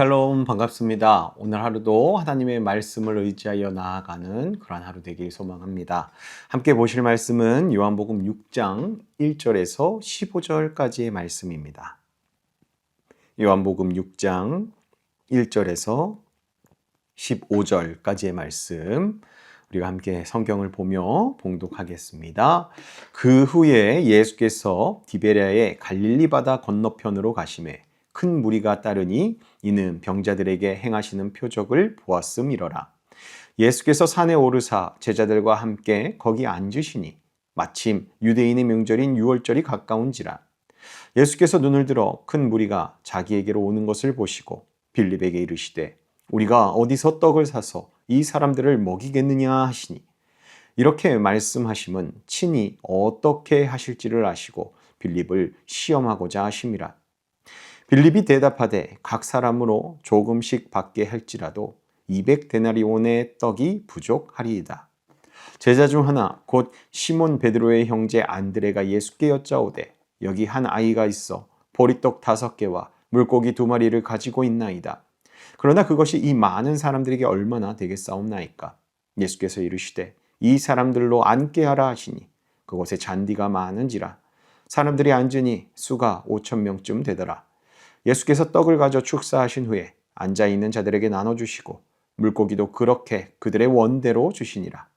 샬롬 반갑습니다. 오늘 하루도 하나님의 말씀을 의지하여 나아가는 그러한 하루 되길 소망합니다. 함께 보실 말씀은 요한복음 6장 1절에서 15절까지의 말씀입니다. 요한복음 6장 1절에서 15절까지의 말씀, 우리가 함께 성경을 보며 봉독하겠습니다. 그 후에 예수께서 디베랴의 갈릴리 바다 건너편으로 가시매 큰 무리가 따르니 이는 병자들에게 행하시는 표적을 보았음이러라. 예수께서 산에 오르사 제자들과 함께 거기 앉으시니 마침 유대인의 명절인 유월절이 가까운지라. 예수께서 눈을 들어 큰 무리가 자기에게로 오는 것을 보시고 빌립에게 이르시되 우리가 어디서 떡을 사서 이 사람들을 먹이겠느냐 하시니, 이렇게 말씀하심은 친히 어떻게 하실지를 아시고 빌립을 시험하고자 하심이라. 빌립이 대답하되 각 사람으로 조금씩 받게 할지라도 200데나리온의 떡이 부족하리이다. 제자 중 하나 곧 시몬 베드로의 형제 안드레가 예수께 여짜오되 여기 한 아이가 있어 보리떡 5개와 물고기 2마리를 가지고 있나이다. 그러나 그것이 이 많은 사람들에게 얼마나 되겠사옵나이까. 예수께서 이르시되 이 사람들로 앉게 하라 하시니 그곳에 잔디가 많은지라. 사람들이 앉으니 수가 5,000명쯤 되더라. 예수께서 떡을 가져 축사하신 후에 앉아있는 자들에게 나눠주시고 물고기도 그렇게 그들의 원대로 주시니라.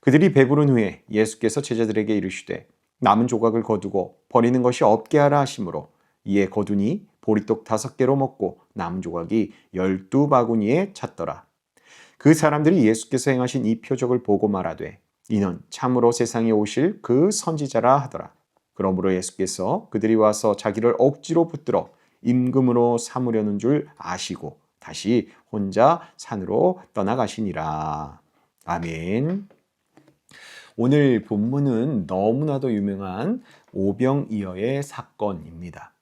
그들이 배부른 후에 예수께서 제자들에게 이르시되 남은 조각을 거두고 버리는 것이 없게 하라 하시므로 이에 거두니 보리떡 5개로 먹고 남은 조각이 12바구니에 찼더라. 그 사람들이 예수께서 행하신 이 표적을 보고 말하되 이는 참으로 세상에 오실 그 선지자라 하더라. 그러므로 예수께서 그들이 와서 자기를 억지로 붙들어 임금으로 삼으려는 줄 아시고 다시 혼자 산으로 떠나가시니라. 아멘. 오늘 본문은 너무나도 유명한 오병이어의 사건입니다.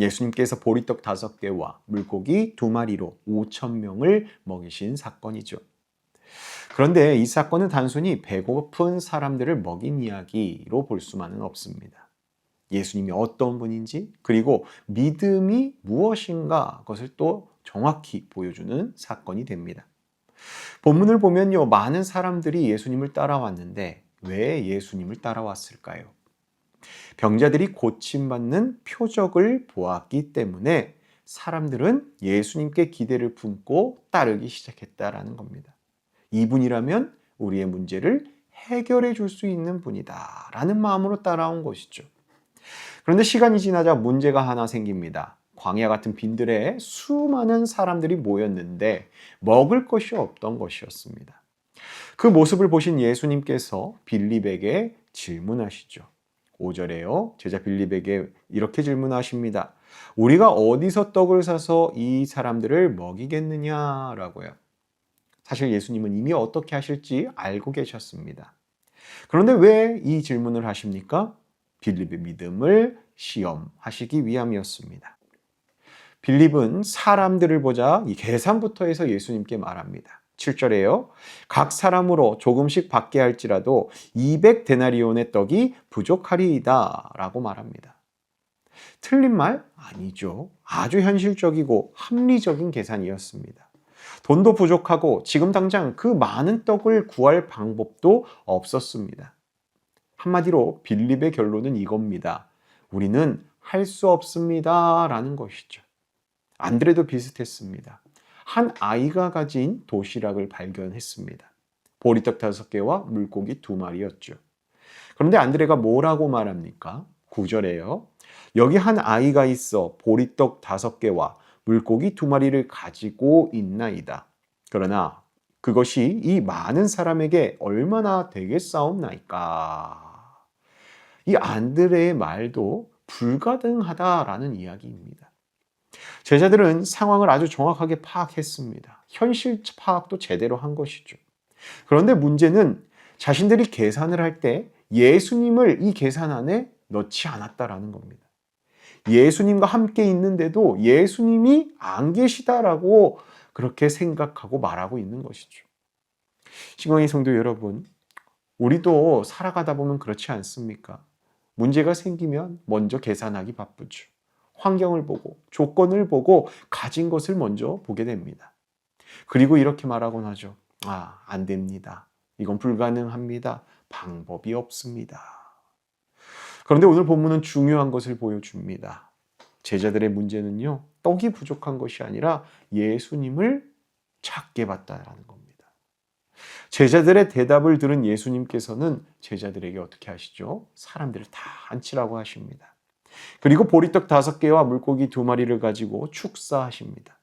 예수님께서 보리떡 5개와 물고기 2마리로 5,000명을 먹이신 사건이죠. 그런데 이 사건은 단순히 배고픈 사람들을 먹인 이야기로 볼 수만은 없습니다. 예수님이 어떤 분인지, 그리고 믿음이 무엇인가, 그것을 또 정확히 보여주는 사건이 됩니다. 본문을 보면요, 많은 사람들이 예수님을 따라왔는데 왜 예수님을 따라왔을까요? 병자들이 고침받는 표적을 보았기 때문에 사람들은 예수님께 기대를 품고 따르기 시작했다라는 겁니다. 이분이라면 우리의 문제를 해결해 줄 수 있는 분이다 라는 마음으로 따라온 것이죠. 그런데 시간이 지나자 문제가 하나 생깁니다. 광야 같은 빈들에 수많은 사람들이 모였는데 먹을 것이 없던 것이었습니다. 그 모습을 보신 예수님께서 빌립에게 질문하시죠. 5절에요. 제자 빌립에게 이렇게 질문하십니다. 우리가 어디서 떡을 사서 이 사람들을 먹이겠느냐라고요. 사실 예수님은 이미 어떻게 하실지 알고 계셨습니다. 그런데 왜 이 질문을 하십니까? 빌립의 믿음을 시험하시기 위함이었습니다. 빌립은 사람들을 보자 이 계산부터 해서 예수님께 말합니다. 7절에요. 각 사람으로 조금씩 받게 할지라도 200데나리온의 떡이 부족하리이다 라고 말합니다. 틀린 말? 아니죠. 아주 현실적이고 합리적인 계산이었습니다. 돈도 부족하고 지금 당장 그 많은 떡을 구할 방법도 없었습니다. 한마디로 빌립의 결론은 이겁니다. 우리는 할 수 없습니다 라는 것이죠. 안드레도 비슷했습니다. 한 아이가 가진 도시락을 발견했습니다. 보리떡 5개와 물고기 2마리였죠. 그런데 안드레가 뭐라고 말합니까? 9절에요. 여기 한 아이가 있어 보리떡 5개와 물고기 2마리를 가지고 있나이다. 그러나 그것이 이 많은 사람에게 얼마나 되겠사옵나이까. 이 안드레의 말도 불가능하다라는 이야기입니다. 제자들은 상황을 아주 정확하게 파악했습니다. 현실 파악도 제대로 한 것이죠. 그런데 문제는 자신들이 계산을 할 때 예수님을 이 계산 안에 넣지 않았다라는 겁니다. 예수님과 함께 있는데도 예수님이 안 계시다라고 그렇게 생각하고 말하고 있는 것이죠. 신광의 성도 여러분, 우리도 살아가다 보면 그렇지 않습니까? 문제가 생기면 먼저 계산하기 바쁘죠. 환경을 보고 조건을 보고 가진 것을 먼저 보게 됩니다. 그리고 이렇게 말하곤 하죠. 안 됩니다. 이건 불가능합니다. 방법이 없습니다. 그런데 오늘 본문은 중요한 것을 보여줍니다. 제자들의 문제는요, 떡이 부족한 것이 아니라 예수님을 작게 봤다라는 겁니다. 제자들의 대답을 들은 예수님께서는 제자들에게 어떻게 하시죠? 사람들을 다 앉히라고 하십니다. 그리고 보리떡 5개와 물고기 2마리를 가지고 축사하십니다.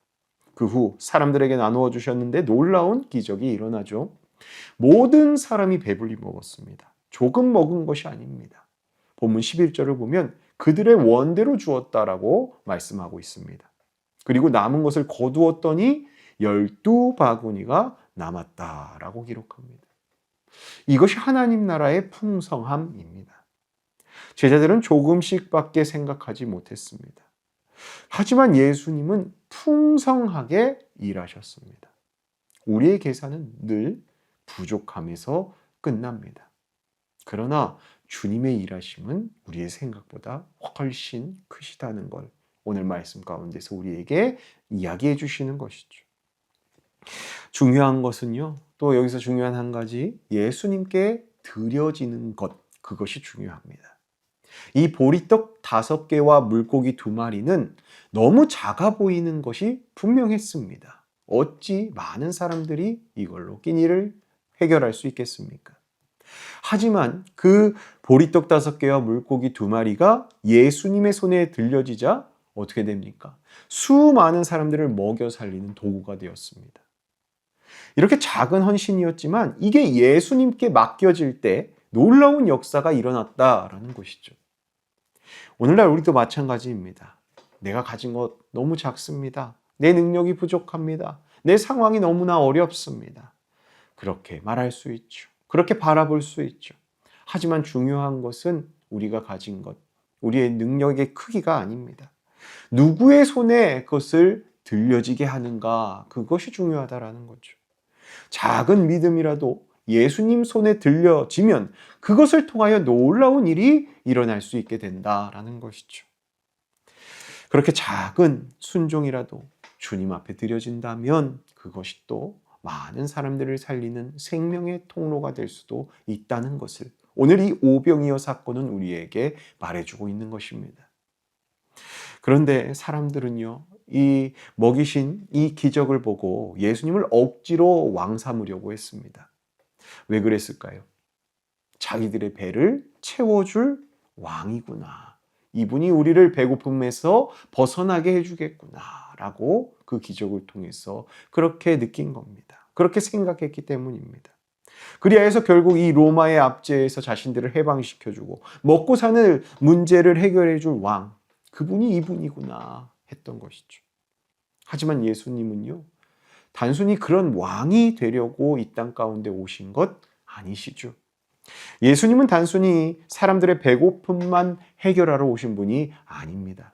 그 후 사람들에게 나누어 주셨는데 놀라운 기적이 일어나죠. 모든 사람이 배불리 먹었습니다. 조금 먹은 것이 아닙니다. 본문 11절을 보면 그들의 원대로 주었다라고 말씀하고 있습니다. 그리고 남은 것을 거두었더니 12바구니가 남았다라고 기록합니다. 이것이 하나님 나라의 풍성함입니다. 제자들은 조금씩밖에 생각하지 못했습니다. 하지만 예수님은 풍성하게 일하셨습니다. 우리의 계산은 늘 부족함에서 끝납니다. 그러나 주님의 일하심은 우리의 생각보다 훨씬 크시다는 걸 오늘 말씀 가운데서 우리에게 이야기해 주시는 것이죠. 중요한 것은요, 또 여기서 중요한 한 가지, 예수님께 드려지는 것, 그것이 중요합니다. 이 보리떡 5개와 물고기 2마리는 너무 작아 보이는 것이 분명했습니다. 어찌 많은 사람들이 이걸로 끼니를 해결할 수 있겠습니까? 하지만 그 보리떡 5개와 물고기 2마리가 예수님의 손에 들려지자 어떻게 됩니까? 수많은 사람들을 먹여 살리는 도구가 되었습니다. 이렇게 작은 헌신이었지만 이게 예수님께 맡겨질 때 놀라운 역사가 일어났다라는 것이죠. 오늘날 우리도 마찬가지입니다. 내가 가진 것 너무 작습니다. 내 능력이 부족합니다. 내 상황이 너무나 어렵습니다. 그렇게 말할 수 있죠. 그렇게 바라볼 수 있죠. 하지만 중요한 것은 우리가 가진 것, 우리의 능력의 크기가 아닙니다. 누구의 손에 그것을 들려지게 하는가, 그것이 중요하다라는 거죠. 작은 믿음이라도 예수님 손에 들려지면 그것을 통하여 놀라운 일이 일어날 수 있게 된다라는 것이죠. 그렇게 작은 순종이라도 주님 앞에 드려진다면 그것이 또 많은 사람들을 살리는 생명의 통로가 될 수도 있다는 것을 오늘 이 오병이어 사건은 우리에게 말해주고 있는 것입니다. 그런데 사람들은요, 이 먹이신 이 기적을 보고 예수님을 억지로 왕 삼으려고 했습니다. 왜 그랬을까요? 자기들의 배를 채워줄 왕이구나. 이분이 우리를 배고픔에서 벗어나게 해주겠구나. 라고 그 기적을 통해서 그렇게 느낀 겁니다. 그렇게 생각했기 때문입니다. 그리하여서 결국 이 로마의 압제에서 자신들을 해방시켜주고 먹고 사는 문제를 해결해줄 왕, 그분이 이분이구나 했던 것이죠. 하지만 예수님은요, 단순히 그런 왕이 되려고 이 땅 가운데 오신 것 아니시죠. 예수님은 단순히 사람들의 배고픔만 해결하러 오신 분이 아닙니다.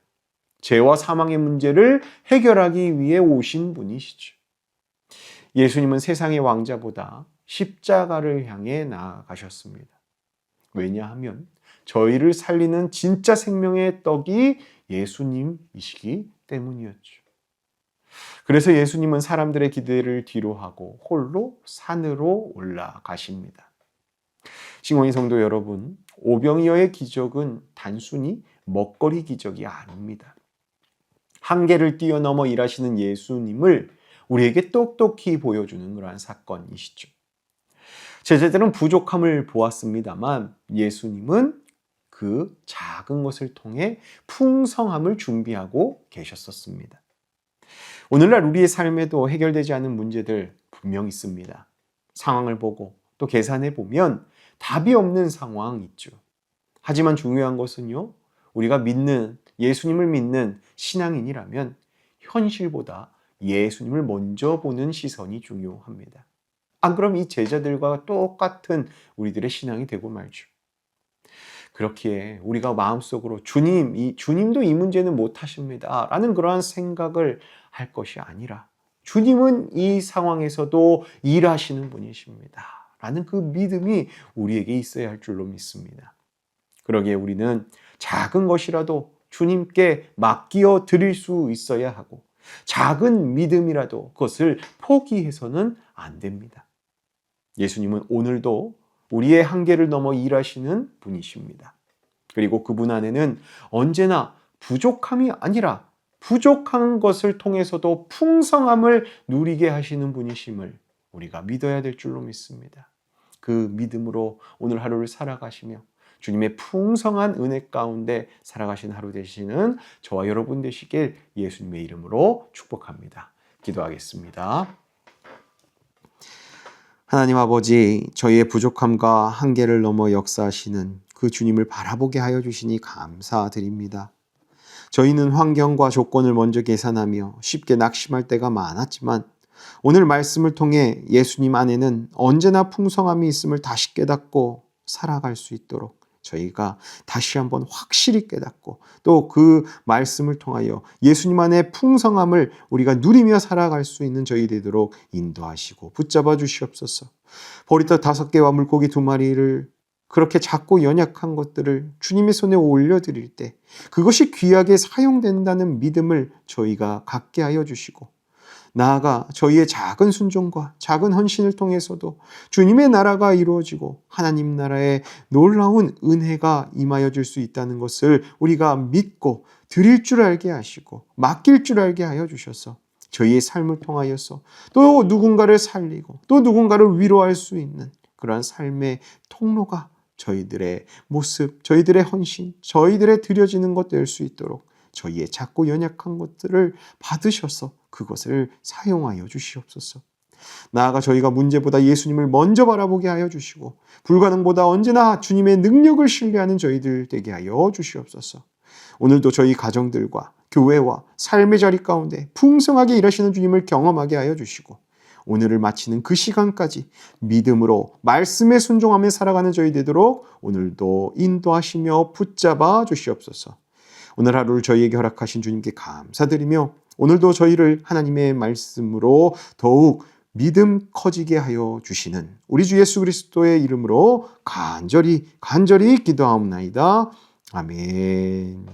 죄와 사망의 문제를 해결하기 위해 오신 분이시죠. 예수님은 세상의 왕자보다 십자가를 향해 나아가셨습니다. 왜냐하면 저희를 살리는 진짜 생명의 떡이 예수님이시기 때문이었죠. 그래서 예수님은 사람들의 기대를 뒤로하고 홀로 산으로 올라가십니다. 싱원이 성도 여러분, 오병이어의 기적은 단순히 먹거리 기적이 아닙니다. 한계를 뛰어넘어 일하시는 예수님을 우리에게 똑똑히 보여주는 그러한 사건이시죠. 제자들은 부족함을 보았습니다만 예수님은 그 작은 것을 통해 풍성함을 준비하고 계셨었습니다. 오늘날 우리의 삶에도 해결되지 않은 문제들 분명 있습니다. 상황을 보고 또 계산해 보면 답이 없는 상황 있죠. 하지만 중요한 것은요, 우리가 믿는 예수님을 믿는 신앙인이라면 현실보다 예수님을 먼저 보는 시선이 중요합니다. 안 그럼 이 제자들과 똑같은 우리들의 신앙이 되고 말죠. 그렇기에 우리가 마음속으로 주님도 이 문제는 못하십니다 라는 그러한 생각을 할 것이 아니라 주님은 이 상황에서도 일하시는 분이십니다 라는 그 믿음이 우리에게 있어야 할 줄로 믿습니다. 그러기에 우리는 작은 것이라도 주님께 맡겨 드릴 수 있어야 하고 작은 믿음이라도 그것을 포기해서는 안 됩니다. 예수님은 오늘도 우리의 한계를 넘어 일하시는 분이십니다. 그리고 그분 안에는 언제나 부족함이 아니라 부족한 것을 통해서도 풍성함을 누리게 하시는 분이심을 우리가 믿어야 될 줄로 믿습니다. 그 믿음으로 오늘 하루를 살아가시며 주님의 풍성한 은혜 가운데 살아가신 하루 되시는 저와 여러분 되시길 예수님의 이름으로 축복합니다. 기도하겠습니다. 하나님 아버지, 저희의 부족함과 한계를 넘어 역사하시는 그 주님을 바라보게 하여 주시니 감사드립니다. 저희는 환경과 조건을 먼저 계산하며 쉽게 낙심할 때가 많았지만 오늘 말씀을 통해 예수님 안에는 언제나 풍성함이 있음을 다시 깨닫고 살아갈 수 있도록 저희가 다시 한번 확실히 깨닫고 또 그 말씀을 통하여 예수님 안의 풍성함을 우리가 누리며 살아갈 수 있는 저희 되도록 인도하시고 붙잡아 주시옵소서. 보리떡 5개와 물고기 2마리를 그렇게 작고 연약한 것들을 주님의 손에 올려드릴 때 그것이 귀하게 사용된다는 믿음을 저희가 갖게 하여 주시고 나아가 저희의 작은 순종과 작은 헌신을 통해서도 주님의 나라가 이루어지고 하나님 나라의 놀라운 은혜가 임하여 줄 수 있다는 것을 우리가 믿고 드릴 줄 알게 하시고 맡길 줄 알게 하여 주셔서 저희의 삶을 통하여서 또 누군가를 살리고 또 누군가를 위로할 수 있는 그러한 삶의 통로가 저희들의 모습, 저희들의 헌신, 저희들의 드려지는 것 될 수 있도록 저희의 작고 연약한 것들을 받으셔서 그것을 사용하여 주시옵소서. 나아가 저희가 문제보다 예수님을 먼저 바라보게 하여 주시고 불가능보다 언제나 주님의 능력을 신뢰하는 저희들 되게 하여 주시옵소서. 오늘도 저희 가정들과 교회와 삶의 자리 가운데 풍성하게 일하시는 주님을 경험하게 하여 주시고 오늘을 마치는 그 시간까지 믿음으로 말씀에 순종하며 살아가는 저희 되도록 오늘도 인도하시며 붙잡아 주시옵소서. 오늘 하루를 저희에게 허락하신 주님께 감사드리며 오늘도 저희를 하나님의 말씀으로 더욱 믿음 커지게 하여 주시는 우리 주 예수 그리스도의 이름으로 간절히 기도하옵나이다. 아멘.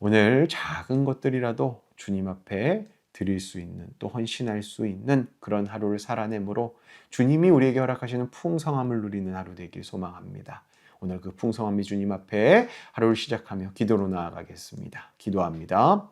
오늘 작은 것들이라도 주님 앞에 드릴 수 있는 또 헌신할 수 있는 그런 하루를 살아내므로 주님이 우리에게 허락하시는 풍성함을 누리는 하루 되길 소망합니다. 오늘 그 풍성함이 주님 앞에 하루를 시작하며 기도로 나아가겠습니다. 기도합니다.